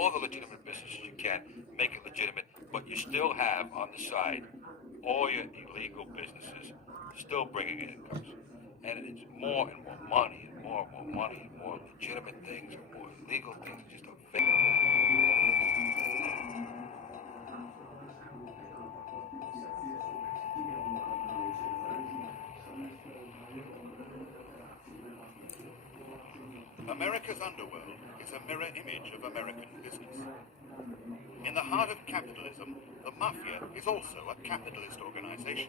all the legitimate businesses you can, make it legitimate, but you still have on the side all your illegal businesses still bringing in incomes. And it's more and more money, and more money, and more legitimate things, and more illegal things, just a fake. America's underworld is a mirror image of American business. In the heart of capitalism, the mafia is also a capitalist organization.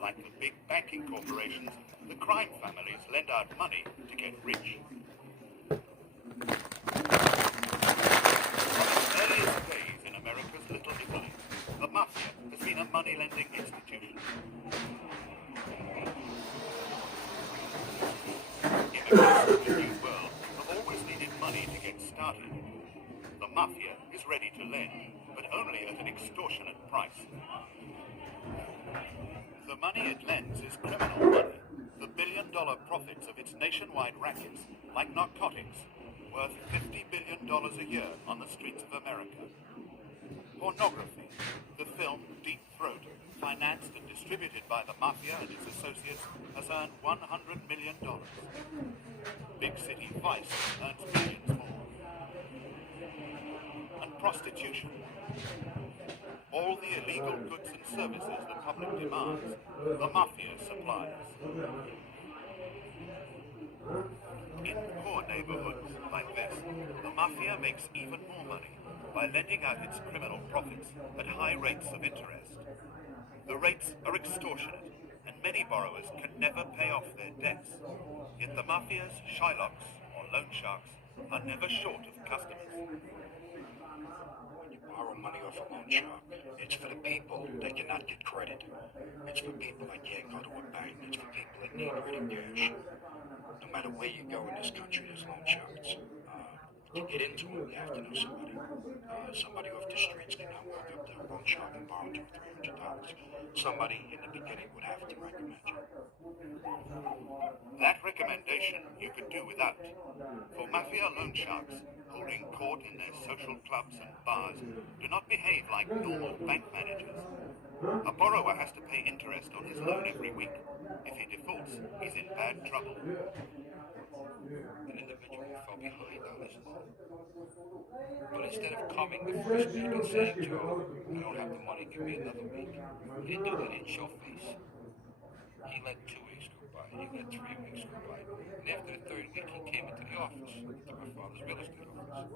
Like the big banking corporations, the crime families lend out money to get rich. From its earliest days in America's Little Italy, the mafia has been a money-lending institution. Immigrants to the New World have always needed money to get started. The mafia is ready to lend, but only at an extortionate price. The money it lends is criminal money, the billion-dollar profits of its nationwide rackets, like narcotics, worth $50 billion a year on the streets of America. Pornography, the film Deep Throat, financed and distributed by the mafia and its associates, has earned $100 million. Big City Vice earns millions more. And prostitution. All the illegal goods and services the public demands, the mafia supplies. In poor neighborhoods like this, the mafia makes even more money by lending out its criminal profits at high rates of interest. The rates are extortionate, and many borrowers can never pay off their debts. Yet the mafia's Shylocks, or loan sharks, are never short of customers. When you borrow money off a loan shark, it's for the people that cannot get credit. It's for people that can't go to a bank. It's for people that need ready cash. No matter where you go in this country, there's loan sharks. To get into them, you have to know somebody. Somebody off the streets cannot walk up to a loan shark and borrow $200 or $300. Somebody in the beginning would have to recommend you. That recommendation you could do without. For mafia loan sharks, holding court in their social clubs and bars, do not behave like normal bank managers. A borrower has to pay interest on his loan every week. If he defaults, he's in bad trouble. An individual fell behind on his loan. But instead of coming the first week and saying, Joe, I don't have the money, give me another week, he didn't do that in your face. He let 2 weeks go by, he let 3 weeks go by, and after the third week, he came into the office, to my father's real estate office.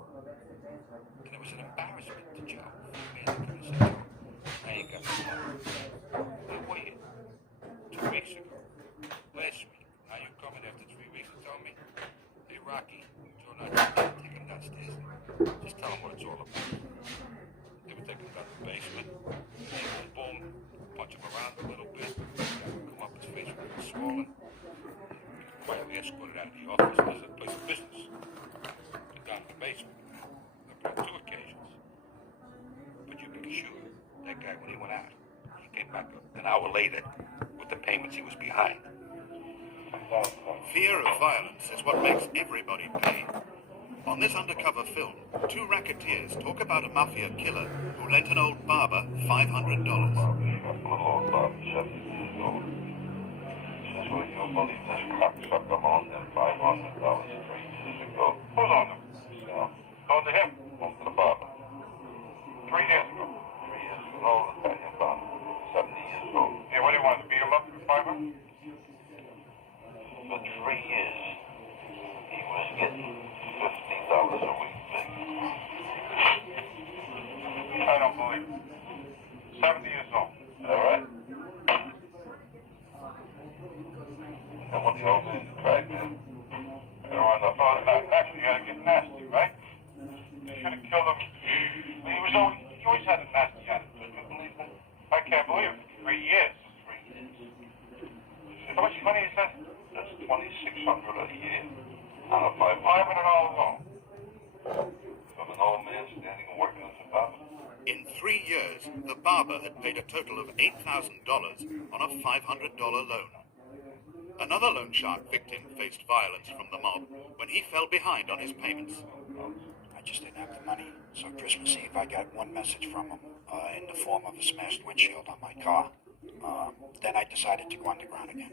And it was an embarrassment to Joe. Man, he could have said, I ain't got the money. I waited 2 weeks ago, last week. Now you coming after 3 weeks and tell me, hey Rocky, Joe not taking him downstairs. Just tell him what it's all about. They would take him down to the basement, boom, punch him around a little bit, come up his face with a swollen, quietly escorted out of the office as a place of business, and down to the basement. About 2 occasions. But you can be sure, that guy, when he went out, he came back an hour later with the payments he was behind. Fear of violence is what makes everybody pay. On this undercover film, 2 racketeers talk about a mafia killer who lent an old barber $500. Little old 70 years old. Says, well, you believe this cocksucker loaned him $500 3 years ago. Who loaned him? Yeah. Loaned to him? Loaned to the barber. 3 years ago. 3 years ago. No, the Italian barber. 70 years old. Yeah, what do you want, to beat him up for 500? For 3 years, he was getting $50 a week. I don't believe it. 70 years old. All right? And what the old man tried to do? I don't want to. Actually, you gotta get nasty, right? You should have killed him. He always had a nasty attitude. You believe that? I can't believe it. 3 years. 3 years. How much money is that? That's $2,600 a year on a $500 $500 loan. from an old man standing and working as a barber. In 3 years, the barber had paid a total of $8,000 on a $500 loan. Another loan shark victim faced violence from the mob when he fell behind on his payments. I just didn't have the money. So Christmas Eve, I got one message from them in the form of a smashed windshield on my car. Then I decided to go underground again.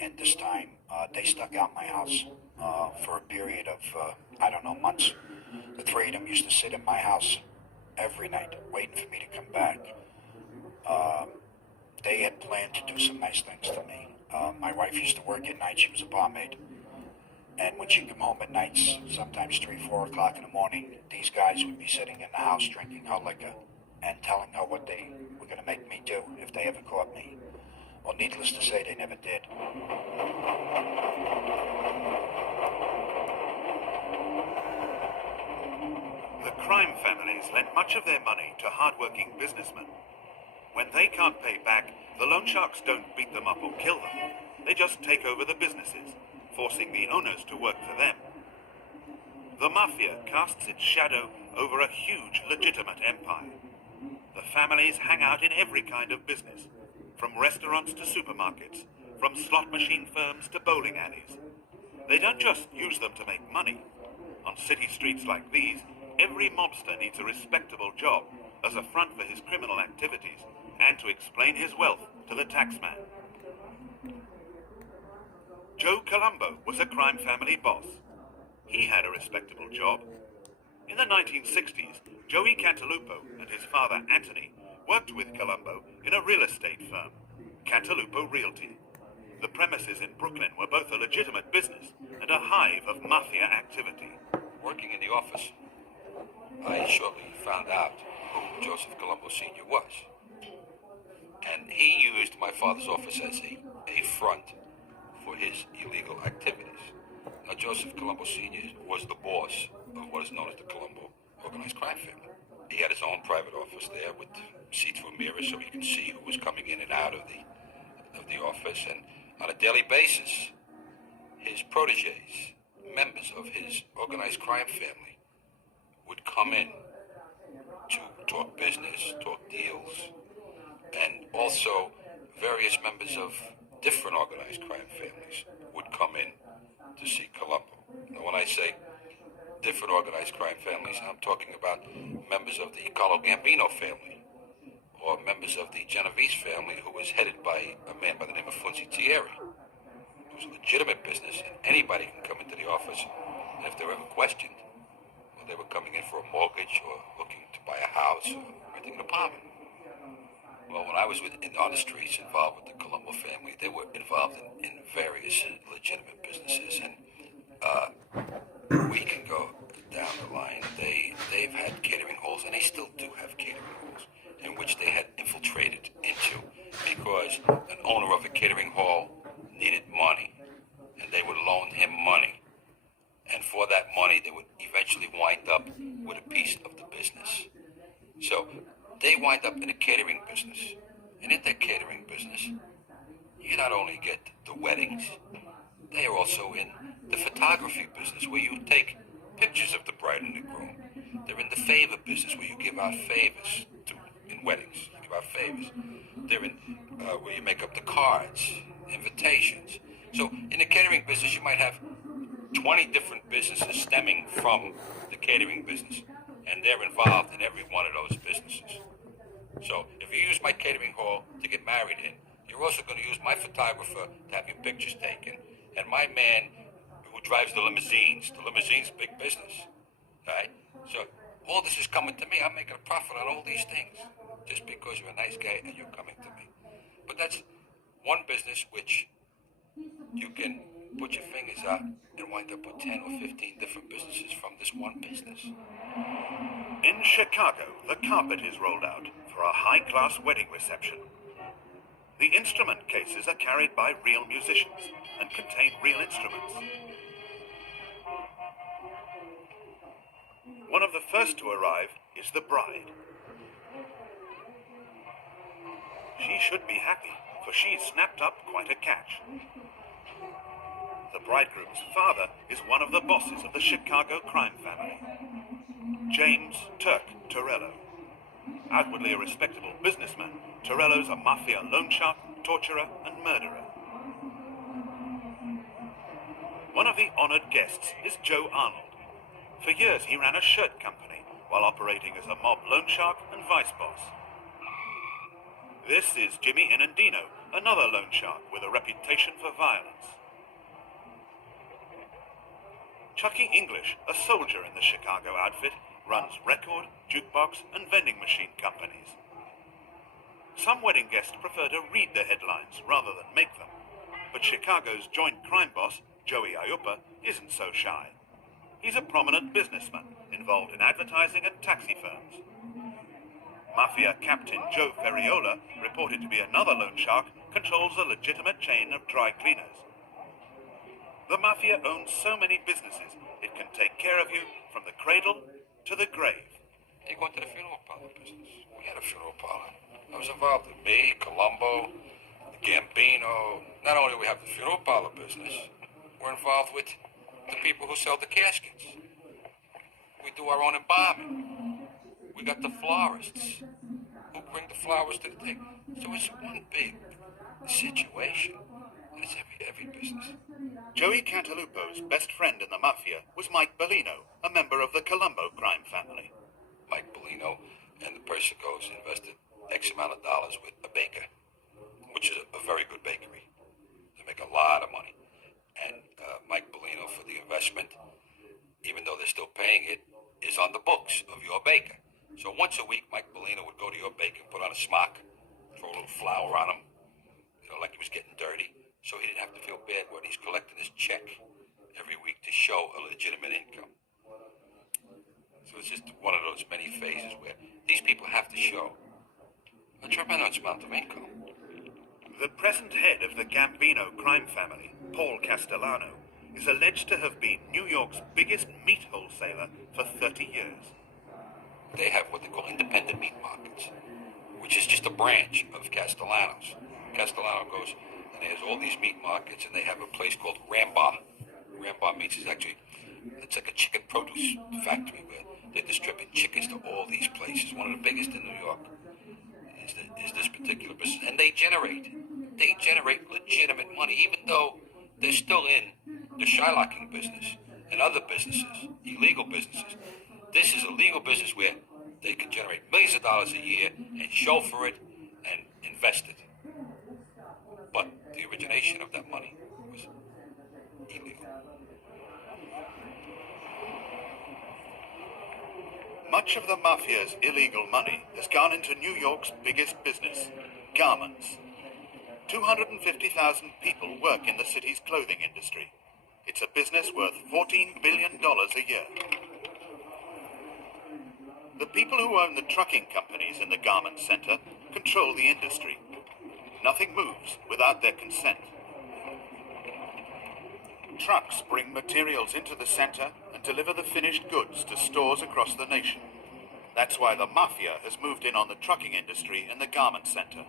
And this time, they stuck out my house for a period of, I don't know, months. The three of them used to sit in my house every night, waiting for me to come back. They had planned to do some nice things to me. My wife used to work at night. She was a barmaid. And when she'd come home at nights, sometimes 3, 4 o'clock in the morning, these guys would be sitting in the house drinking her liquor and telling her what they were going to make me do if they ever caught me. Well, needless to say, they never did. The crime families lent much of their money to hard-working businessmen. When they can't pay back, the loan sharks don't beat them up or kill them. They just take over the businesses, forcing the owners to work for them. The mafia casts its shadow over a huge legitimate empire. The families hang out in every kind of business, from restaurants to supermarkets, from slot machine firms to bowling alleys. They don't just use them to make money. On city streets like these, every mobster needs a respectable job as a front for his criminal activities and to explain his wealth to the taxman. Joe Colombo was a crime family boss. He had a respectable job. In the 1960s, Joey Cantalupo and his father Anthony worked with Colombo in a real estate firm, Cantalupo Realty. The premises in Brooklyn were both a legitimate business and a hive of mafia activity. Working in the office, I shortly found out who Joseph Colombo Sr. was. And he used my father's office as a front for his illegal activities. Now, Joseph Colombo Sr. was the boss of what is known as the Colombo Organized Crime Family. He had his own private office there with see-through mirrors so he could see who was coming in and out of the office. And on a daily basis, his protégés, members of his organized crime family, would come in to talk business, talk deals, and also various members of different organized crime families would come in to see Colombo. Now, when I say different organized crime families, I'm talking about members of the Carlo Gambino family, or members of the Genovese family, who was headed by a man by the name of Funzi Thierry. It was a legitimate business, and anybody can come into the office, and if they were ever questioned, well, they were coming in for a mortgage or looking to buy a house or renting an apartment. Well, when I was on the streets involved with the Colombo family, they were involved in various legitimate businesses, and we can go down the line. They've had catering halls, and they still do have catering halls, in which they had infiltrated into because an owner of a catering hall needed money, and they would loan him money. And for that money, they would eventually wind up with a piece of the business. So they wind up in a catering business. And in that catering business, you not only get the weddings, they are also in the photography business, where you take pictures of the bride and the groom. They're in the favor business, where you give out favors in weddings. You give out favors. They're in where you make up the cards, invitations. So in the catering business, you might have 20 different businesses stemming from the catering business, and they're involved in every one of those businesses. So if you use my catering hall to get married in, you're also going to use my photographer to have your pictures taken, and my man who drives the limousines. The limousine's big business, right? So all this is coming to me. I'm making a profit on all these things just because you're a nice guy and you're coming to me. But that's one business which you can put your fingers out and wind up with 10 or 15 different businesses from this one business. In Chicago, the carpet is rolled out for a high-class wedding reception. The instrument cases are carried by real musicians and contain real instruments. One of the first to arrive is the bride. She should be happy, for she's snapped up quite a catch. The bridegroom's father is one of the bosses of the Chicago crime family, James Turk Torello. Outwardly a respectable businessman, Torello's a mafia loan shark, torturer, and murderer. One of the honored guests is Joe Arnold. For years he ran a shirt company while operating as a mob loan shark and vice boss. This is Jimmy Inandino, another loan shark with a reputation for violence. Chucky English, a soldier in the Chicago outfit, runs record, jukebox, and vending machine companies. Some wedding guests prefer to read the headlines rather than make them, but Chicago's joint crime boss, Joey Aiuppa, isn't so shy. He's a prominent businessman involved in advertising and taxi firms. Mafia Captain Joe Ferriola, reported to be another loan shark, controls a legitimate chain of dry cleaners. The Mafia owns so many businesses, it can take care of you from the cradle to the grave. You go into the funeral parlor business. We had a funeral parlor. I was involved with me, Colombo, Gambino. Not only do we have the funeral parlor business, we're involved with the people who sell the caskets. We do our own embalming. We got the florists who bring the flowers to the table. So it's one big situation. It's every business. Joey Cantalupo's best friend in the Mafia was Mike Bellino, a member of the Colombo crime family. Mike Bellino and the Persicos invested X amount of dollars with a baker, which is a very good bakery. They make a lot of money. And Mike Bellino, for the investment, even though they're still paying it, is on the books of your baker. So once a week, Mike Bellino would go to your baker and put on a smock, throw a little flour on him, like he was getting dirty, so he didn't have to feel bad when he's collecting his check every week to show a legitimate income. So it's just one of those many phases where these people have to show a tremendous amount of income. The present head of the Gambino crime family, Paul Castellano, is alleged to have been New York's biggest meat wholesaler for 30 years. They have what they call independent meat markets, which is just a branch of Castellano's. Castellano goes and he has all these meat markets, and they have a place called Rambar. Rambar Meats is actually, it's like a chicken produce factory where they distribute chickens to all these places. One of the biggest in New York is this particular business. And they generate legitimate money, even though they're still in the shylocking business and other businesses, illegal businesses. This is a legal business where they can generate millions of dollars a year and chauffeur it and invest it. But the origination of that money was illegal. Much of the Mafia's illegal money has gone into New York's biggest business, garments. 250,000 people work in the city's clothing industry. It's a business worth $14 billion a year. The people who own the trucking companies in the garment center control the industry. Nothing moves without their consent. Trucks bring materials into the center and deliver the finished goods to stores across the nation. That's why the Mafia has moved in on the trucking industry in the garment center.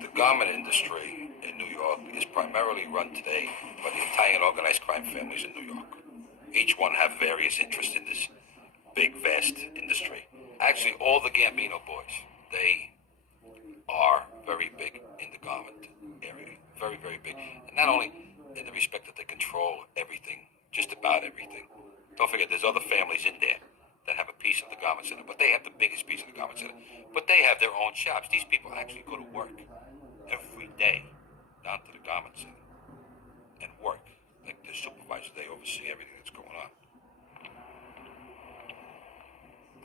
The garment industry in New York is primarily run today by the Italian organized crime families in New York. Each one have various interests in this big, vast industry. Actually, all the Gambino boys, they are very big in the garment area. Very, very big. And not only in the respect that they control everything, just about everything. Don't forget, there's other families in there that have a piece of the garment center, but they have the biggest piece of the garment center. But they have their own shops. These people actually go to work every day down to the garment center and work. Like the supervisor, they oversee everything that's going on.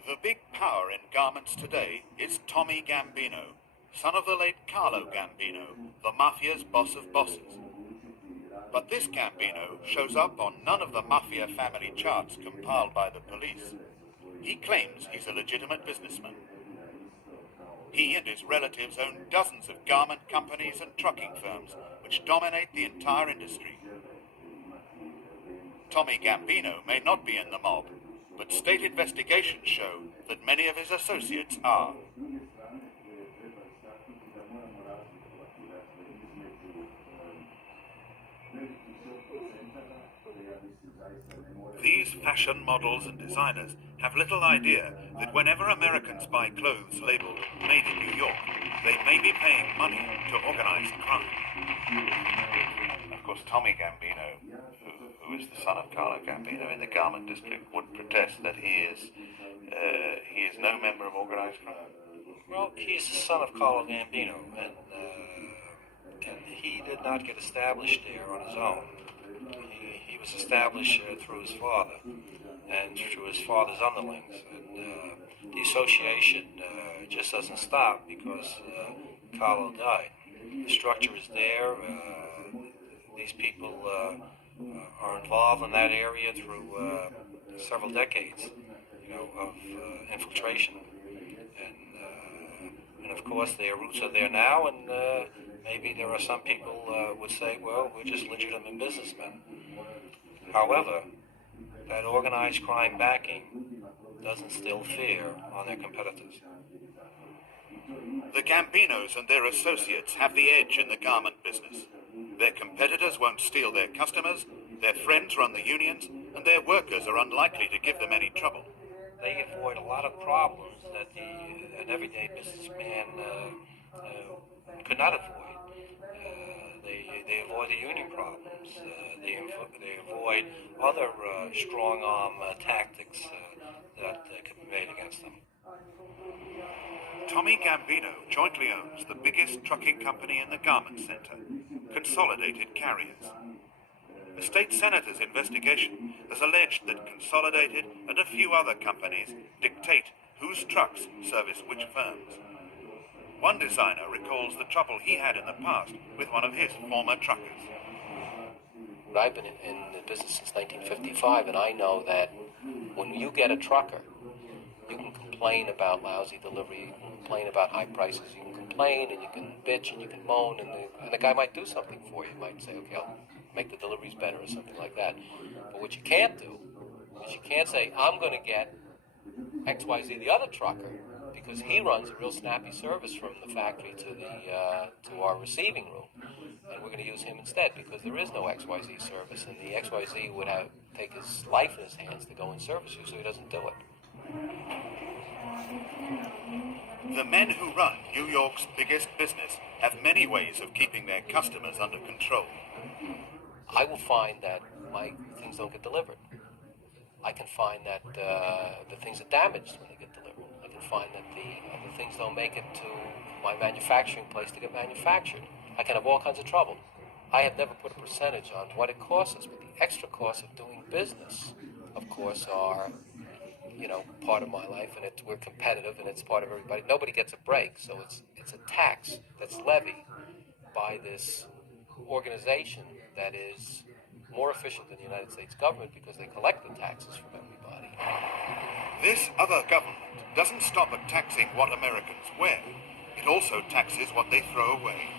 The big power in garments today is Tommy Gambino, son of the late Carlo Gambino, the Mafia's boss of bosses. But this Gambino shows up on none of the Mafia family charts compiled by the police. He claims he's a legitimate businessman. He and his relatives own dozens of garment companies and trucking firms, which dominate the entire industry. Tommy Gambino may not be in the mob, but state investigations show that many of his associates are. These fashion models and designers have little idea that whenever Americans buy clothes labeled Made in New York, they may be paying money to organized crime. Of course, Tommy Gambino, who is the son of Carlo Gambino in the garment district, would protest that he is no member of organized crime. Well, he's the son of Carlo Gambino, and he did not get established there on his own. He was established through his father and through his father's underlings. And the association just doesn't stop because Carlo died. The structure is there. These people are involved in that area through several decades, of infiltration. And of course, their roots are there now, and maybe there are some people would say, well, we're just legitimate businessmen. However, that organized crime backing doesn't instill fear on their competitors. The Gambinos and their associates have the edge in the garment business. Their competitors won't steal their customers, their friends run the unions, and their workers are unlikely to give them any trouble. They avoid a lot of problems that an everyday businessman could not avoid. They avoid the union problems. They avoid other strong-arm tactics that could be made against them. Tommy Gambino jointly owns the biggest trucking company in the garment center, Consolidated Carriers. The state senator's investigation has alleged that Consolidated and a few other companies dictate whose trucks service which firms. One designer recalls the trouble he had in the past with one of his former truckers. I've been in the business since 1955, and I know that when you get a trucker, you can complain about lousy delivery, you can complain about high prices, you can complain and you can bitch and you can moan, and the guy might do something for you. He might say, okay, I'll make the deliveries better or something like that. But what you can't do is you can't say, I'm going to get XYZ, the other trucker, because he runs a real snappy service from the factory to our receiving room, and we're going to use him instead because there is no XYZ service, and the XYZ would take his life in his hands to go and service you, so he doesn't do it. The men who run New York's biggest business have many ways of keeping their customers under control. I will find that my things don't get delivered. I can find that the things are damaged when they get delivered. I can find that the things don't make it to my manufacturing place to get manufactured. I can have all kinds of trouble. I have never put a percentage on what it costs us, but the extra costs of doing business, of course, are part of my life, and we're competitive, and it's part of everybody. Nobody gets a break, so it's a tax that's levied by this organization that is more efficient than the United States government because they collect the taxes from everybody. This other government doesn't stop at taxing what Americans wear. It also taxes what they throw away.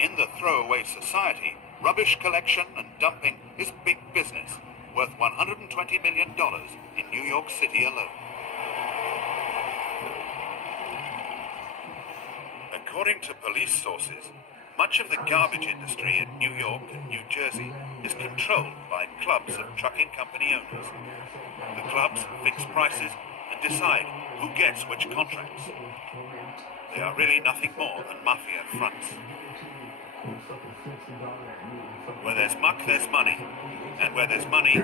In the throwaway society, rubbish collection and dumping is big business, worth $120 million in New York City alone. According to police sources, much of the garbage industry in New York and New Jersey is controlled by clubs of trucking company owners. The clubs fix prices and decide who gets which contracts. They are really nothing more than mafia fronts. Where there's muck, there's money. And where there's money,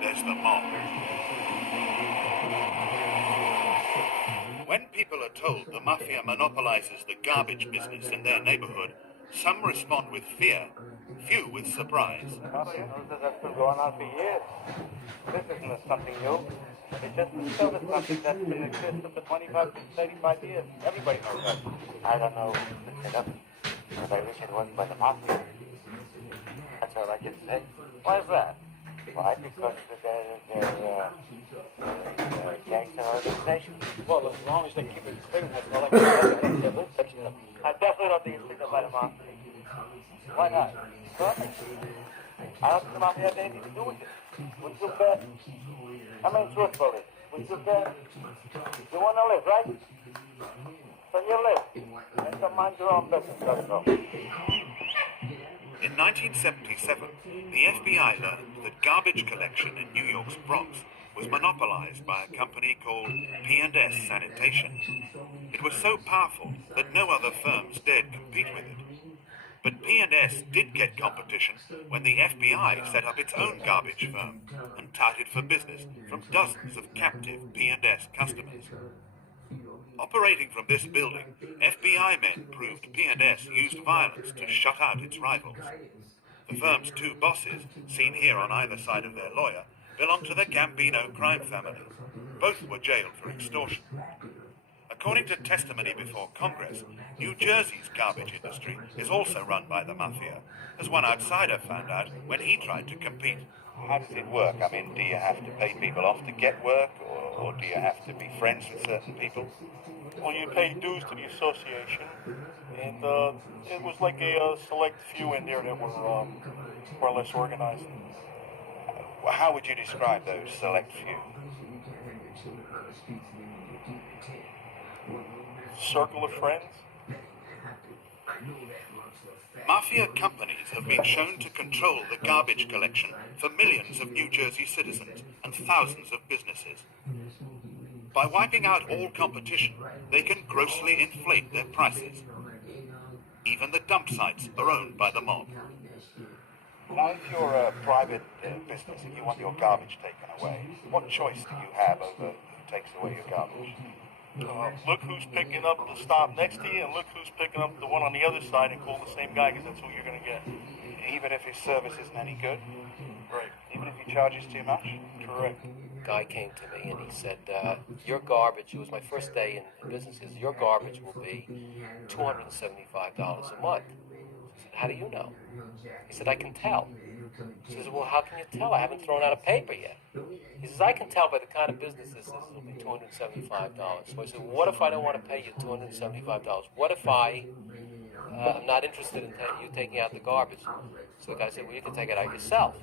there's the mob. When people are told the mafia monopolizes the garbage business in their neighborhood, some respond with fear, few with surprise. That's been going on for years. This isn't something new. It's just discovered something that's been in existence for 25 to 35 years. Everybody knows that. I don't know. But I wish it wasn't by the mafia. That's all I can say. Why is that? Why? Because they're a gangster organization. Well, as long as they keep it clean, that's all I can say. I definitely don't think it's picked up by the mafia. Why not? Huh? I don't think the mafia has anything to do with it. Wouldn't you bet? I mean, truthfully, wouldn't you bet? You want to live, right? So you live. And so mind your own business, that's all. In 1977, the FBI learned that garbage collection in New York's Bronx was monopolized by a company called P&S Sanitation. It was so powerful that no other firms dared compete with it. But P&S did get competition when the FBI set up its own garbage firm and touted for business from dozens of captive P&S customers. Operating from this building, FBI men proved P&S used violence to shut out its rivals. The firm's two bosses, seen here on either side of their lawyer, belonged to the Gambino crime family. Both were jailed for extortion. According to testimony before Congress, New Jersey's garbage industry is also run by the mafia, as one outsider found out when he tried to compete. How does it work? I mean, do you have to pay people off to get work, or do you have to be friends with certain people? Well, you pay dues to the association, and it was like a select few in there that were more or less organized. How would you describe those select few? Circle of friends. Mafia companies have been shown to control the garbage collection for millions of New Jersey citizens and thousands of businesses. By wiping out all competition, they can grossly inflate their prices. Even the dump sites are owned by the mob. Now, if you're a private business and you want your garbage taken away, what choice do you have over who takes away your garbage? Look who's picking up the stop next to you, and look who's picking up the one on the other side, and call the same guy, because that's who you're going to get. Even if his service isn't any good? Right. Even if he charges too much? Correct. Guy came to me and he said, your garbage, it was my first day in business, he says, your garbage will be $275 a month. I said, how do you know? He said, I can tell. He says, well, how can you tell? I haven't thrown out a paper yet. He says, I can tell by the kind of business this is, it'll be $275. So I said, well, what if I don't want to pay you $275? What if I'm not interested in you taking out the garbage? So the guy said, well, you can take it out yourself.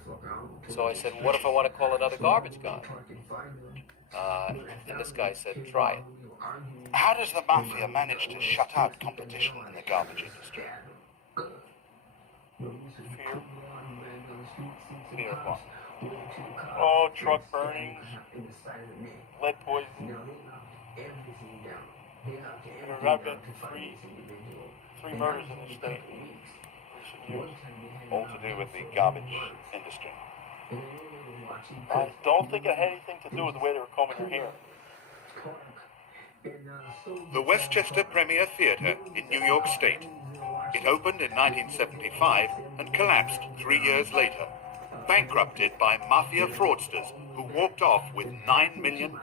So I said, what if I want to call another garbage guy? And this guy said, try it. How does the mafia manage to shut out competition in the garbage industry? Fear. Fear of what? Oh, truck burnings, lead poisoning. I've been to three murders in the state in recent years. All to do with the garbage industry. I don't think it had anything to do with the way they were combing their hair. The Westchester Premier Theatre in New York State. It opened in 1975 and collapsed 3 years later, bankrupted by mafia fraudsters who walked off with $9 million.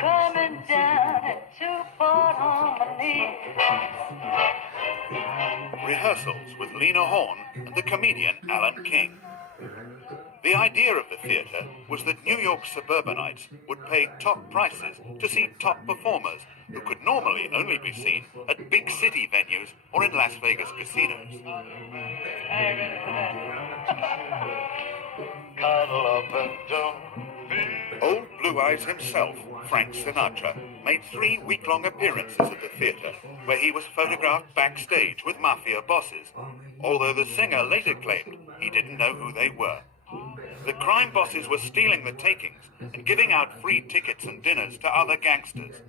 Coming down to Port Harmony. Rehearsals with Lena Horne and the comedian Alan King. The idea of the theatre was that New York suburbanites would pay top prices to see top performers who could normally only be seen at big city venues or in Las Vegas casinos. Old Blue Eyes himself, Frank Sinatra, made 3 week-long appearances at the theatre, where he was photographed backstage with mafia bosses, although the singer later claimed he didn't know who they were. The crime bosses were stealing the takings and giving out free tickets and dinners to other gangsters.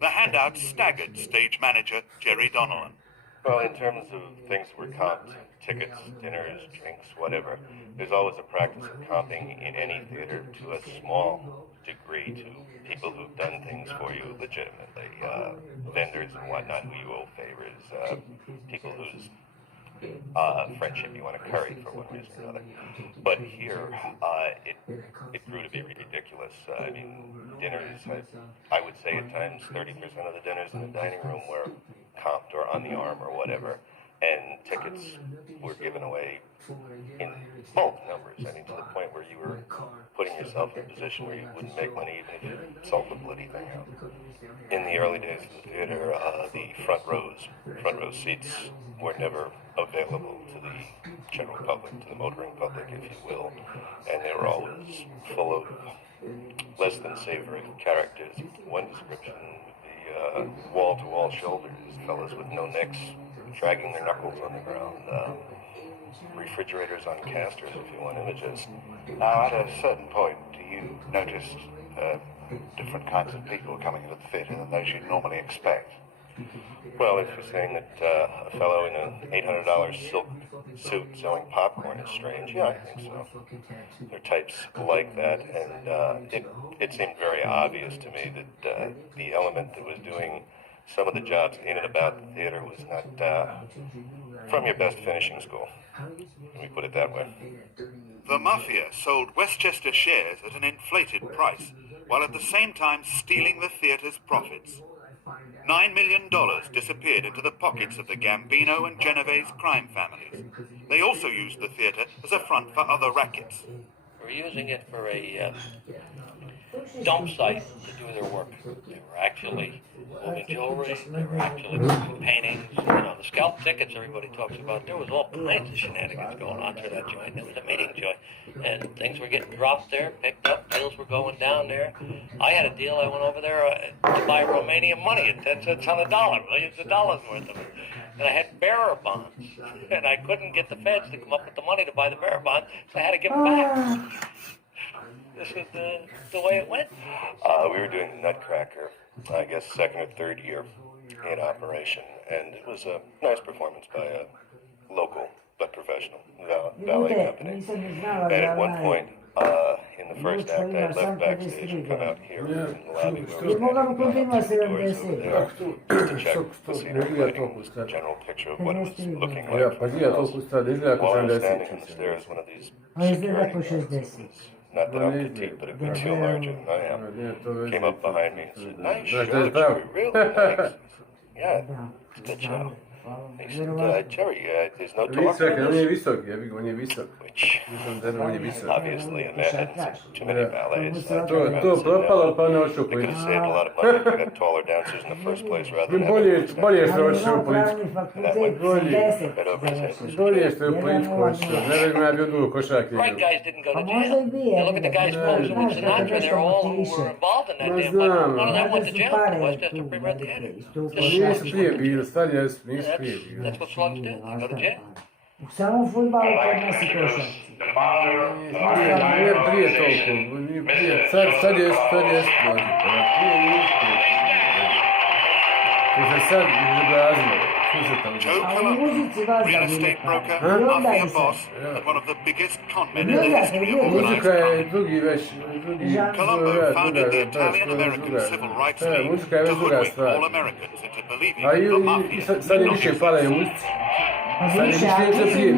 The handouts staggered stage manager Jerry Donnellan. Well, in terms of things that were comped, tickets, dinners, drinks, whatever, there's always a practice of comping in any theater to a small degree to people who've done things for you legitimately, vendors and whatnot who you owe favors, people whose friendship you want to curry for one reason or another. But here, it grew to be ridiculous. I mean, dinners, I would say at times 30% of the dinners in the dining room were comped or on the arm or whatever, and tickets were given away in bulk numbers. I mean, to the point where you were putting yourself in a position where you wouldn't make money even if you sold the bloody thing out. In the early days of the theater, the front row seats were never available to the general public, to the motoring public, if you will, and they were always full of less than savory characters. One description would be wall-to-wall shoulders, fellas with no necks dragging their knuckles on the ground, refrigerators on casters if you want images. Now, at a certain point, do you notice different kinds of people coming into the theatre than those you'd normally expect? Well, if you're saying that a fellow in an $800 silk suit selling popcorn is strange, yeah, I think so. There are types like that, and it seemed very obvious to me that the element that was doing some of the jobs in and about the theater was not from your best finishing school. Let me put it that way. The Mafia sold Westchester shares at an inflated price, while at the same time stealing the theater's profits. $9 million disappeared into the pockets of the Gambino and Genovese crime families. They also used the theater as a front for other rackets. We're using it for a dump site to do their work. They were actually moving jewelry, they were actually moving paintings. You know, the scalp tickets everybody talks about, there was all kinds of shenanigans going on through that joint. It was a meeting joint. And things were getting dropped there, picked up, deals were going down there. I had a deal, I went over there to buy Romanian money at 10 cents on the dollar, millions of dollars worth of it. And I had bearer bonds, and I couldn't get the feds to come up with the money to buy the bearer bonds, so I had to give them back. This is the way it went. We were doing the Nutcracker, I guess second or third year in operation, and it was a nice performance by a local but professional ballet company. And at one point, in the first act, I had left backstage and come out here in the lobby where I was to check the scenery lighting, general picture of what it was looking like. While I was standing on the stairs, one of these security not that I'm petite, but a good deal larger than I am, came up behind me and said, "Nice show, Jerry, really nice." Yeah, it's a good show. He said, "Jerry, there's no talk on this?" Which, obviously, in Manhattan, too many ballets. They could have saved a lot of money if they got taller dancers in the first place rather than having to and that went right over his head. Right guys didn't go to jail. You look at the guys posing with Sinatra, they're all who were involved in that damn fight. None of them went to jail. Westchester Free Theater. That's what slugs do. They go to jail. Samo fudbal kod nas i košarci. Nije prije toliko, nije prije, sad je mlađi, prije nije to se sad izobrazilo. Joe Colombo, real estate broker, mafia boss, and one of the biggest con men in the history of organized crime. Colombo founded the Italian-American Civil Rights League to hoodwink all Americans into believing the mafia did not exist.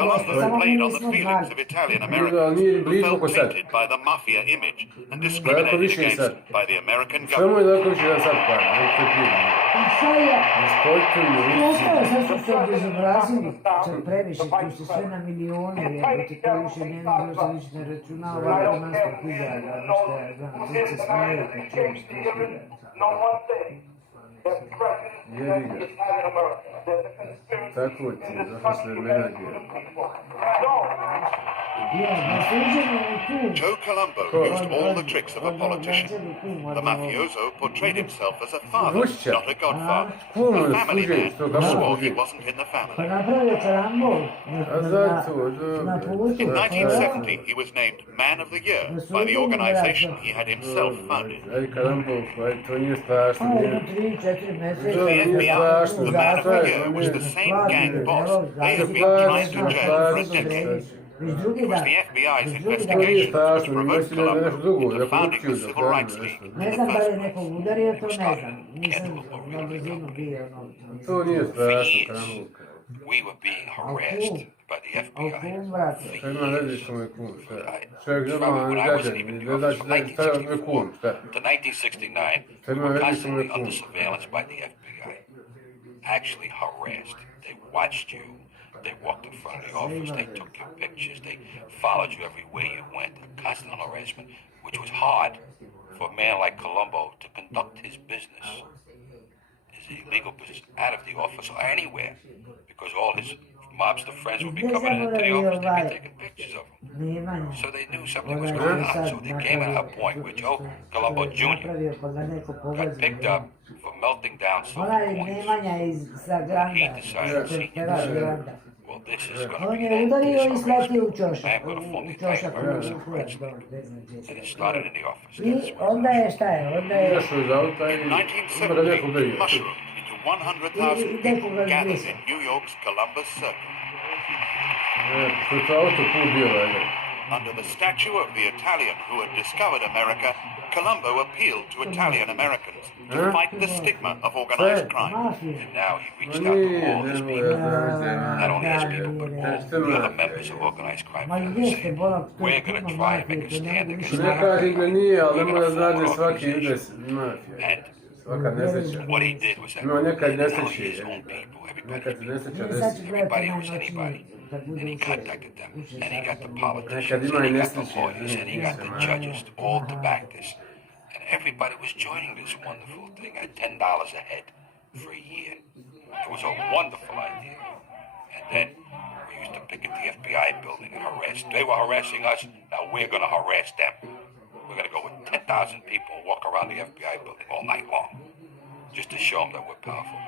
Colombo played on the feelings of Italian-Americans who felt tainted by the mafia image and discriminated against by the American government. Sad su se obezobrazili, čak previše, tu se sve na milijone, jebote, to više nema, to se više ne računa, ovako nasto kuljaju, ono što ja znam, ti se smijeju, kad čuješ to kuljaju. Jebi ga. Tako ti je, zato što je menadžer. Joe Colombo used all the tricks of a politician. The mafioso portrayed himself as a father, not a godfather. A family man who swore he wasn't in the family. In 1970, he was named Man of the Year by the organization he had himself founded. Aj Colombo, to nije strašno. The FBI, the Man of the Year, was the same gang boss they had been trying to jail for a decade. It was the FBI's investigation which provoked Colombo into founding the Civil Rights League in the first place. It was started at Kendall O'Reilly Company. To nije For strašno, years, Colombo. we were being harassed by the FBI. Šta ima veze što me kum, šta? Čovjek normalan građanin, ne znači da je stavio me kum, šta? To 1969, we were constantly under surveillance by the FBI. Actually harassed. They watched you. They walked in front of the office. They took your pictures. They followed you everywhere you went. A constant harassment, which was hard for a man like Colombo to conduct his business, his illegal business, out of the office or anywhere, because all his mobster friends would be coming into the office. They'd be taking pictures of him. So they knew something was going on. So they came at a point where Joe Colombo Jr. got picked up for melting down silver coins. He decided to see Well, this is going to On be je an end to udario this i splatio u harassment. čošak, I am going to form the u čošak, entire American u Civil Rights dobro, League. ne znam gdje And it se. started in the office. I onda je šta je, onda je... Izašao iz auta i In onda ga neko 1970, udario. mushroomed into 100,000 people gathered in New York's Columbus Circle. Što je to auto put bio, valjda. Under the statue of the Italian who had discovered America, Colombo appealed to Italian Americans to fight the stigma of organized crime. And now he Ma reached out to nije, all his nemoj, people. ja znam gdje je. Not only his people, but Nešto the ima. other members of organized crime Ma families jeste, saying, Borak, to je we're going to puno try and make mafije, a to ne stand mogu against više Ne kažem da nije, ali ne mora znati da je svaki ide mafija. And Svaka nesreća. what he did was that Ima nekad not only nesreće, his own people, everybody, nekad se nesreća Ne, sad ću desi. gledati everybody na who was noćni, anybody. kad And bude he u contacted them, and he got the politicians, Nekad ima and i he got the nesreće, lawyers, and he got the nisam, judges all to back this. And everybody was joining this wonderful thing at $10 a head for a year. It was a wonderful idea. And then we used to picket the FBI building and harass. They were harassing us, now we're going to harass them. We're going to go with 10,000 people and walk around the FBI building all night long, just to show them that we're powerful.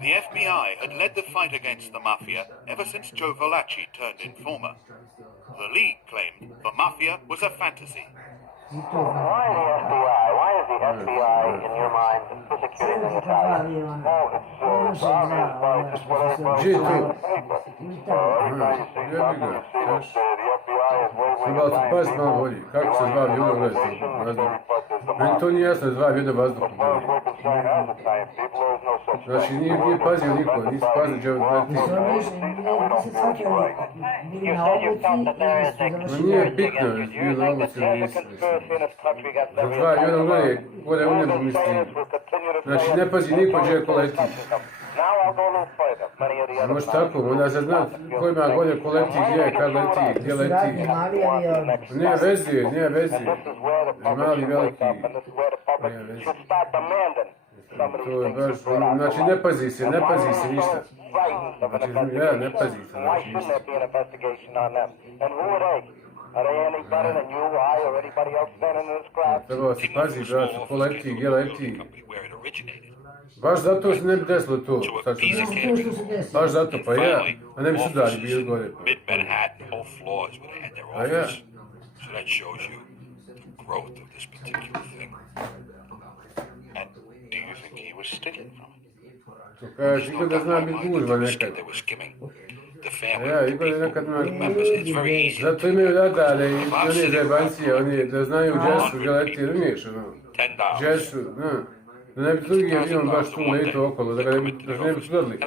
The FBI had led the fight against the mafia ever since Joe Valachi turned informer. The League claimed the mafia was a fantasy. I to Why the FBI? Why is the FBI, in your mind, persecuting the Italians? No, it's obvious by just what everybody Gee, sees in too. the paper. Every time you see something, you see that the FBI is waving Treba a se giant paziti malo bolje. Kako se dva aviona ulaze u vazduh? Meni to nije jasno, dva aviona vazduh. As far as we're concerned, as Italian people, there is no such Znači thing. nije pazio niko, nisi pazio gdje odleti. su oni, nisi shvatili, bili na obuci ili su Ma nije završili. bitno, bio na obuci ili nisi. Conspiracy in this country got Za dva aviona ulaje, gore u nebu misli. Znači ne pazi niko gdje ko leti. Now I'll go a little further. Many of the A other može tako, onda se zna ko ima gore ko leti, gdje, kad leti, gdje Su radni leti. mali avioni. Nije veze, nije veze. And this is where the public Mali, should veliki. wake up, and this is where the public Nema veze. should start demanding some of To these je things baš, to be brought out znači to ne light. pazi se, ne pazi se ništa. Frightened of an Znači, ja, ne pazi se, Why znači shouldn't ništa. there be an investigation on them? And who are they? Are they any better than you, I, or anybody else standing in this crowd? Trebalo se pazi, brat, ko leti, gdje leti. Where it originated. Baš zato se ne bi desilo to, sad se Zato desilo. što se desi. Baš zato, pa ja, a ne bi Offices sudari bili gore. in Mid-Manhattan, whole floors where they had their Oh, yeah. office. So that shows you the growth of this particular thing. And do you think he was stealing from it? To kažeš, Igor da zna biti gužva nekad. They were skimming. The family, Ja, the Igor je people, nekad the members. It's very easy. zato imaju radare i one zajebancije, oni da znaju gdje su, gdje leti, razumiješ, ono. $10. Gdje su, da ne bi drugi avion baš tu leto okolo, da se ne bi sudarili.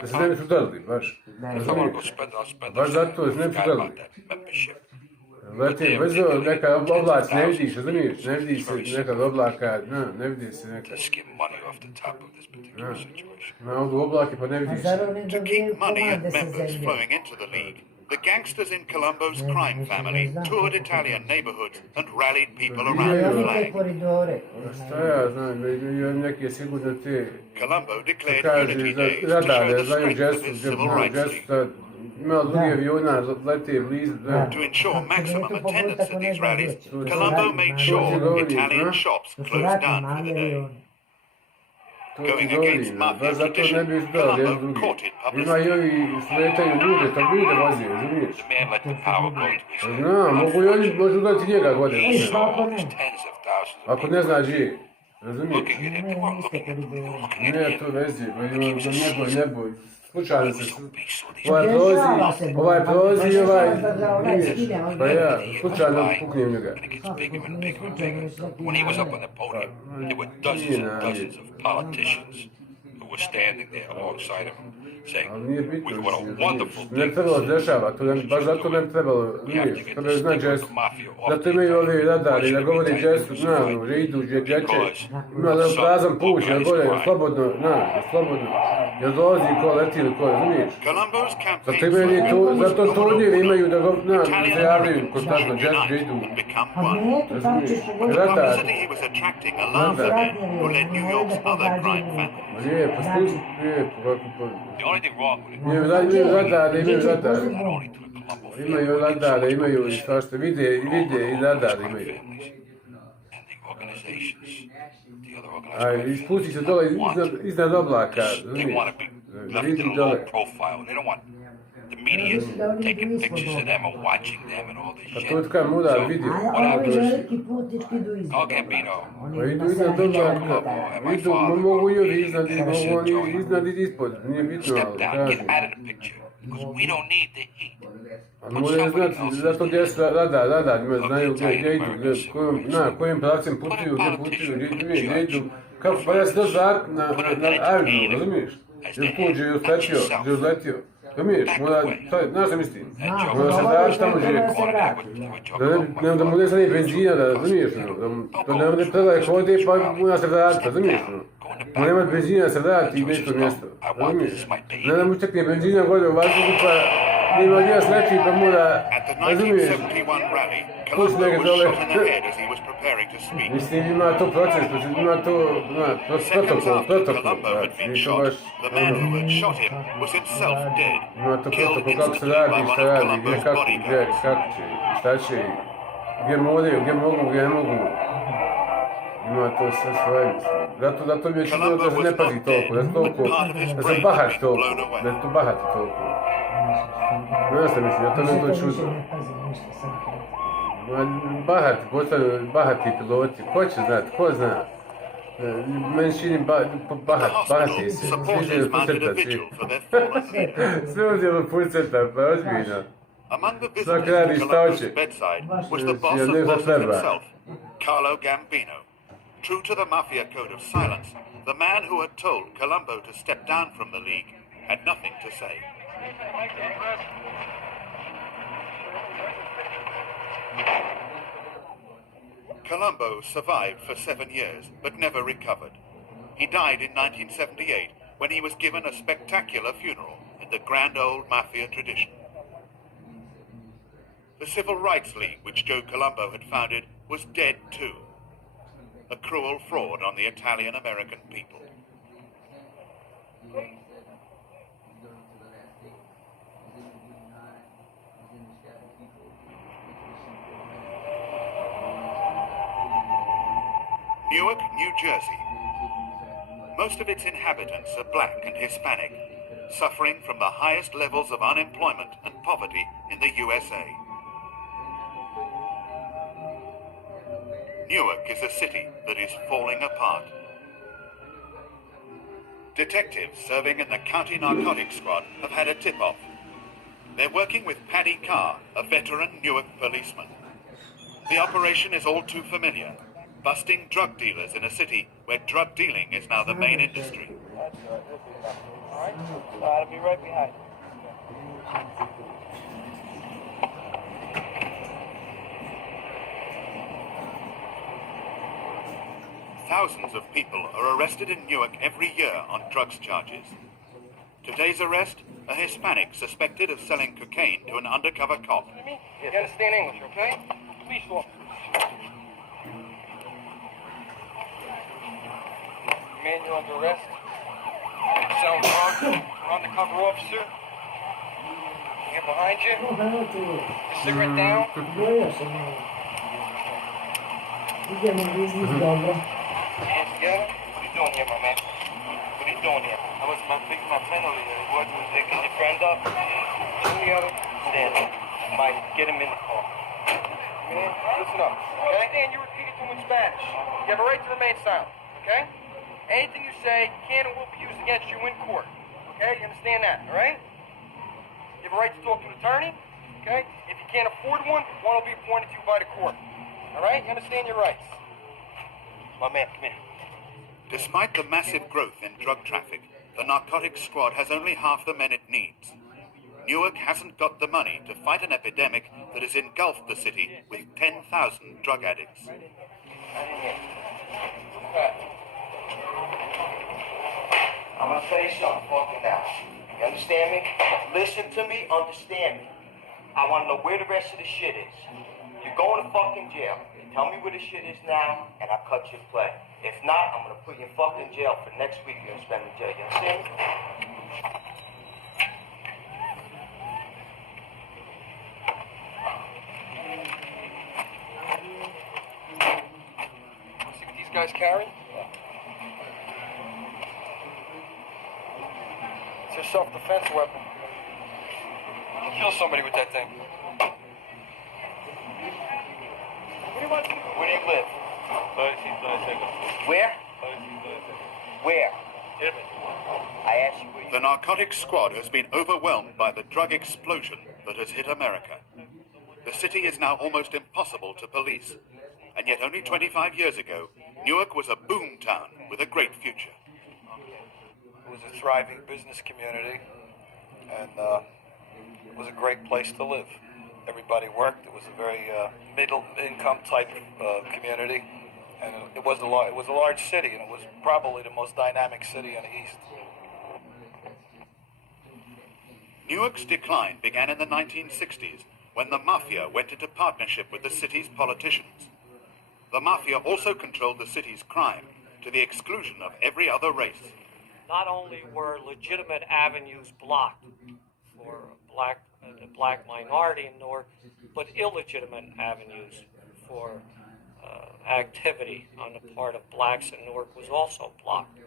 Da se ne bi sudarili, baš. If I want to Razumiješ? go spend, I'll spend. Baš zato da se ne bi Forgot about sudarili. that membership. Leti, bez neka oblaci, ne vidiš, razumiješ, ne vidi se nekad oblaka, ne vidi se To nekad. skim money off the top of this particular situation. Na odu oblake pa ne A vidiš. zar oni To dobijaju keep money and komande sa members zemlje? flowing into the League, the gangsters in Colombo's crime family toured Italian neighborhoods and rallied people I around the oni te flag. koridore. Šta ja znam, neke sigurno te, Colombo declared kaže, Unity za Days to show radare, the znaju strength of džesu, his civil rights league. da ima drugi aviona, lete blizu, da. To ensure maximum attendance at these rallies, To Colombo made sure Italian shops To su closed ratni down for mali the day. avioni. To ti Going govorim, against mafia baš zato ne bi tradition, izdali jedan Colombo drugi. courted Ima i publicity. ovi sletaju ljude, to ljude vozi, razumiješ? The man let the power go to his head. Znam, mogu i oni, možu dati njega godine. Ej, kako ne? Tens of thousands of Ako ne zna gdje je, razumiješ? looking at him. They weren't looking at him. They were looking at Ne, him. to vezi, za nebo, slučajno se, So peaceful. These ovaj Dešava se, prozi, ovaj prozi i ovaj, onaj skine, on pa ja, slučajno puknem njega. And it gets bigger and bigger and bigger. When he was up on the podium, there were dozens and dozens of politicians who were standing there alongside him, saying, Ali nije bitno, what a wonderful ne thing. trebalo se dešava, to baš zato ne bi trebalo, vidiš, treba zna džesu. Zato imaju ovi radari, da govori džesu, znam, že idu, že dječe, ima da prazan put, jer gore, slobodno, slobodno, jer dolazi ko leti ili ko, razumiješ? Colombo's Zato campaign imaju to, zato turniri imaju da go, Italian zajavljaju Americans konstantno, should džesu, že unite idu. and become A one. ne, to tamo ćeš The pogoditi. Radar. publicity he was attracting alarmed the men who led New York's other crime families. Lijepo, služi, lijepo, kako pa... The only thing wrong with it, Imaju radare, imaju radare. not only to the Colombo family, Imaju radare, imaju i svašta, vide i radare crime imaju. families, and the organizations, the other a ispusti se dole iznad oblaka, They razumiješ? want to be left Vidi in a dole. low profile. They don't want the media taking pictures of them or watching them and all this Pa shit. to je kaj mudar vidi. A ovi veliki putnički idu Al iznad. Gambino, Pa idu iznad oblaka, idu, mogu i ovi iznad, mogu oni iznad i ispod, nije bitno, ali step down, kažem. get out of the picture. Because we don't need the heat. A moraju znati, zato gdje su radar, ima znaju gdje idu, kojim pravcem putuju, gdje idu, kako, pa ja se to na aerodromu, razumiješ? Jer tuđe je uzletio, razumiješ, mora, znaš šta mislim? Mora se vratiti tamo gdje je. Da mu ne zanje benzina, razumiješ, da ne bude predaje vode, pa mora se vratiti, razumiješ, mora imati benzina da se vrati i nešto mjesto, razumiješ? Ne da mu istekne benzina gore u vazduhu, pa nema gdje sleti, pa mora, razumiješ? Pusti neke dole. Mislim, ima to proces, ima to protokol, nije to baš, ima to protokol kako se radi, šta radi, gdje, kako će, šta će, gdje moraju, gdje mogu, gdje ne mogu. Ima to sve svoje, mislim. Zato mi je čudno da se ne pazi toliko, da se bahati toliko, da je to bahati toliko. Ne znam, mislim, ja to ne to čudno. Bahati piloti, ko će znati, ko zna? Meni čini bahati se, sviđaju puceta svi. Sve uzelo puceta, pa ozbiljno. Svak radi šta hoće. Ja ne za treba. Carlo Gambino. True to the mafia code of silence, the man who had told Colombo to step down from the league had nothing to say. Colombo survived for 7 years, but never recovered. He died in 1978 when he was given a spectacular funeral in the grand old mafia tradition. The Civil Rights League, which Joe Colombo had founded, was dead too. A cruel fraud on the Italian-American people. Newark, New Jersey. Most of its inhabitants are black and Hispanic, suffering from the highest levels of unemployment and poverty in the USA. Newark is a city that is falling apart. Detectives serving in the County Narcotics Squad have had a tip-off. They're working with Paddy Carr, a veteran Newark policeman. The operation is all too familiar, busting drug dealers in a city where drug dealing is now the main industry. Alright, I'll be right behind you. Thousands of people are arrested in Newark every year on drugs charges. Today's arrest, a Hispanic suspected of selling cocaine to an undercover cop. You understand English, okay? Police officer. Man, you're under arrest. Selling drugs, an undercover officer. Get behind you. Cigarette down. Hands together. What are you doing here, my man? What are you doing here? I was fixing my pen over here. What was picking your friend up? Show the other. Stand up. Mike, get him in the car. Man, listen up. Okay? Dan, you repeat it to him in Spanish. You have a right to remain silent. Okay? Anything you say can and will be used against you in court. Okay? You understand that, all right? You have a right to talk to an attorney. Okay? If you can't afford one will be appointed to you by the court. All right? You understand your rights. My man, come here. Despite the massive growth in drug traffic, the narcotics squad has only half the men it needs. Newark hasn't got the money to fight an epidemic that has engulfed the city with 10,000 drug addicts. I'm gonna tell you something fucking now. You understand me? Listen to me, understand me. I wanna know where the rest of the shit is. You're going to fucking jail. Tell me where the shit is now, and I'll cut your play. If not, I'm gonna put you in fucking jail for next week. You're gonna spend in jail. You understand me? See what these guys carry? self-defense weapon. Kill somebody with that thing. Where do you live? Where? Where? I asked you where you The narcotics squad has been overwhelmed by the drug explosion that has hit America. The city is now almost impossible to police. And yet only 25 years ago, Newark was a boom town with a great future. It was a thriving business community, and it was a great place to live. Everybody worked. It was a very middle-income type community, and it was a large city, and it was probably the most dynamic city in the East. Newark's decline began in the 1960s when the Mafia went into partnership with the city's politicians. The Mafia also controlled the city's crime to the exclusion of every other race. Not only were legitimate avenues blocked for the black minority in Newark, but illegitimate avenues for activity on the part of blacks in Newark was also blocked.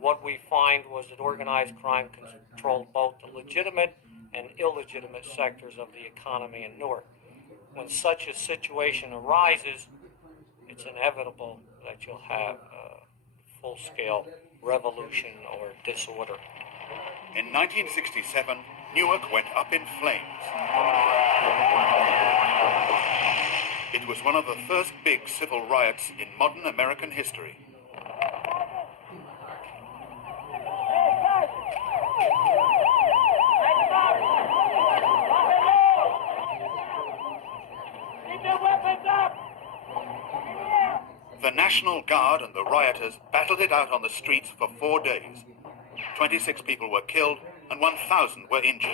What we find was that organized crime controlled both the legitimate and illegitimate sectors of the economy in Newark. When such a situation arises, it's inevitable that you'll have a full-scale revolution or disorder. In 1967, Newark went up in flames. It was one of the first big civil riots in modern American history. The National Guard and the rioters battled it out on the streets for 4 days. 26 people were killed and 1,000 were injured.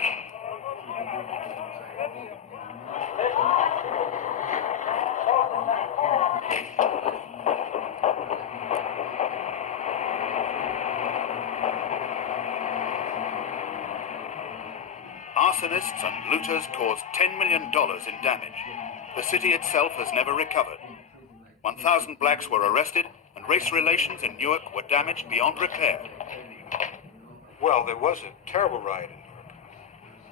Arsonists and looters caused $10 million in damage. The city itself has never recovered. 1,000 blacks were arrested, and race relations in Newark were damaged beyond repair. Well, there was a terrible riot in Newark.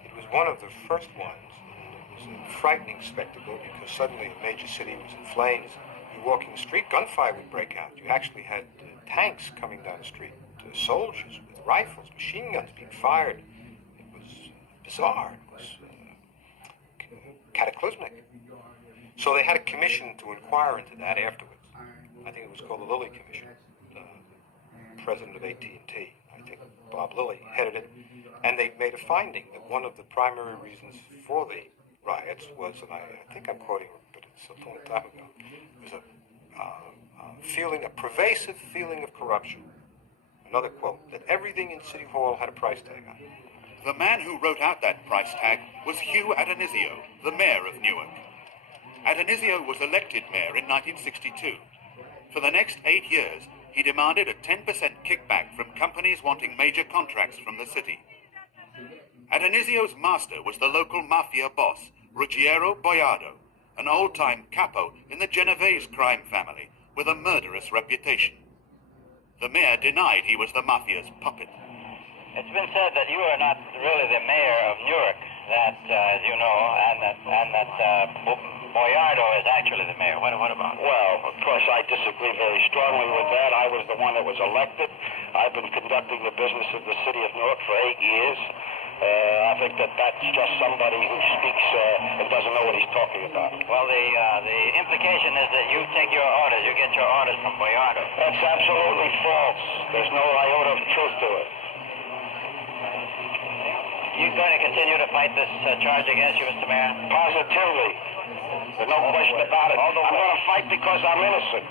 It was one of the first ones, and it was a frightening spectacle because suddenly a major city was in flames. You walk in the street, gunfire would break out. You actually had tanks coming down the street, soldiers with rifles, machine guns being fired. It was bizarre. It was cataclysmic. So they had a commission to inquire into that afterwards. I think it was called the Lilly Commission. The president of AT&T, I think Bob Lilly, headed it. And they made a finding that one of the primary reasons for the riots was, and I think I'm quoting, but it's a long time ago, it was a pervasive feeling of corruption. Another quote, that everything in City Hall had a price tag on it. The man who wrote out that price tag was Hugh Adonisio, the mayor of Newark. Adonisio was elected mayor in 1962. For the next 8 years, he demanded a 10% kickback from companies wanting major contracts from the city. Adonisio's master was the local mafia boss, Ruggiero Boiardo, an old-time capo in the Genovese crime family with a murderous reputation. The mayor denied he was the mafia's puppet. It's been said that you are not really the mayor of Newark, that, as you know, and that Boiardo is actually the mayor. What about it? Well, of course, I disagree very strongly with that. I was the one that was elected. I've been conducting the business of the city of Newark for 8 years. I think that's just somebody who speaks and doesn't know what he's talking about. Well, the implication is that you take your orders, you get your orders from Boiardo. That's absolutely false. There's no iota of truth to it. You going to continue to fight this charge against you, Mr. Mayor? Positively. There's no question about it. I'm going to fight because I'm innocent.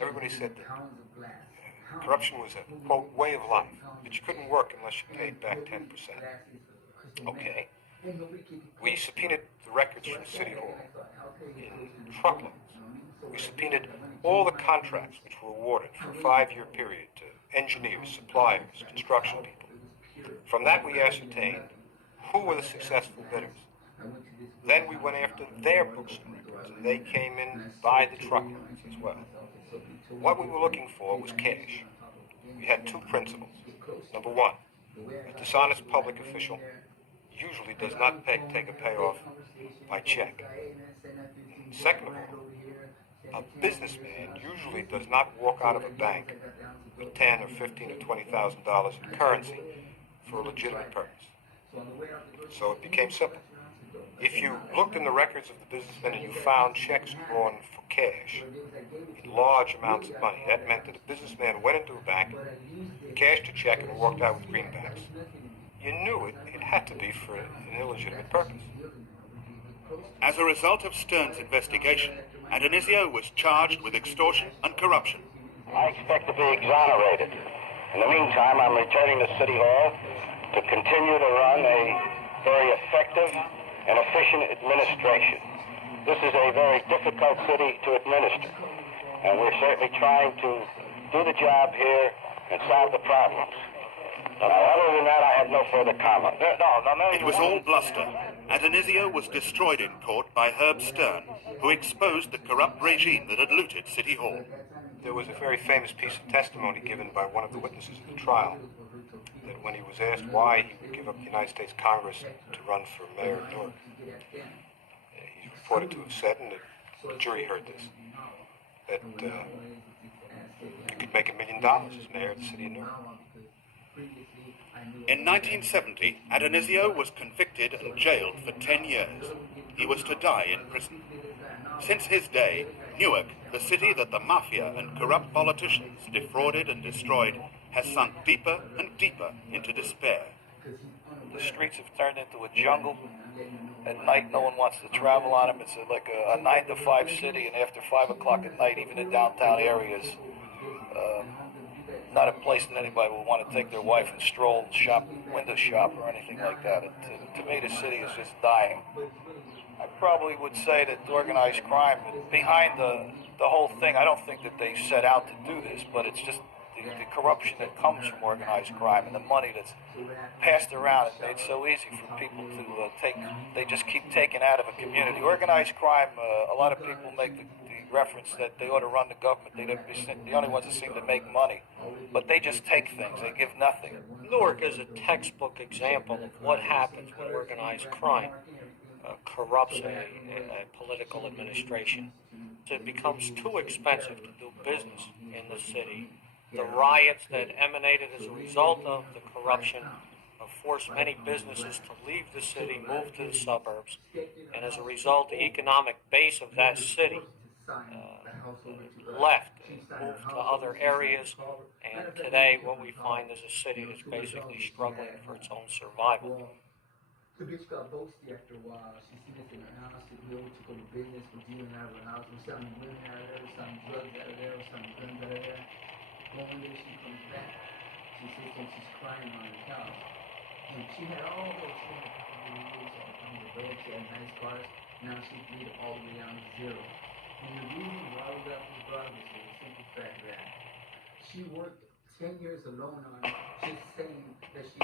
Everybody said that corruption was a, quote, way of life, that you couldn't work unless you paid back 10%. Okay. We subpoenaed the records from City Hall in truckloads. We subpoenaed all the contracts which were awarded for a 5-year period to engineers, suppliers, construction people. From that we ascertained who were the successful bidders. Then we went after their books and records, and they came in by the truckloads as well. What we were looking for was cash. we had two principles. Number one, a dishonest public official usually does not take a payoff by check. Second of all, a businessman usually does not walk out of a bank with $10 or $15 or $20,000 in currency for a legitimate purpose. So it became simple. If you looked in the records of the businessman and you found checks drawn for cash in large amounts of money, that meant that a businessman went into a bank, cashed a check, and walked out with greenbacks. You knew it had to be for an illegitimate purpose. As a result of Stern's investigation, Adonisio was charged with extortion and corruption. I expect to be exonerated. In the meantime, I'm returning to City Hall to continue to run a very effective and efficient administration. This is a very difficult city to administer, and we're certainly trying to do the job here and solve the problems. Other than that, I have no further comment. It was all bluster. Adonisio was destroyed in court by Herb Stern, who exposed the corrupt regime that had looted City Hall. There was a very famous piece of testimony given by one of the witnesses at the trial, that when he was asked why he would give up the United States Congress to run for mayor of Newark, he's reported to have said, and the jury heard this, that you could make $1 million as mayor of the city of Newark. In 1970, Adonisio was convicted and jailed for 10 years. He was to die in prison. Since his day, Newark, the city that the mafia and corrupt politicians defrauded and destroyed, has sunk deeper and deeper into despair. The streets have turned into a jungle. At night, no one wants to travel on them. It's like a 9 to 5 city, and after 5 o'clock at night, even in downtown areas, not a place that anybody would want to take their wife and stroll and shop, window shop, or anything like that. To me, the city is just dying. I probably would say that organized crime, behind the whole thing, I don't think that they set out to do this, but it's just the corruption that comes from organized crime and the money that's passed around. It's made so easy for people to they just keep taking out of a community. Organized crime, a lot of people make the reference that they ought to run the government. They're the only ones that seem to make money. But they just take things. They give nothing. Newark is a textbook example of what happens when organized crime corrupts a political administration. It becomes too expensive to do business in the city. The riots that emanated as a result of the corruption forced many businesses to leave the city, move to the suburbs, and as a result, the economic base of that city left, moved to other areas, and today what we find is a city that's basically struggling for its own survival. One day she comes back. She says that she's crying on the couch. And she had all those things on the road. She had nice cars. Now she's paid all the way down to zero. And the reason why we got this problem is the simple fact that she worked 10 years alone on just saying that she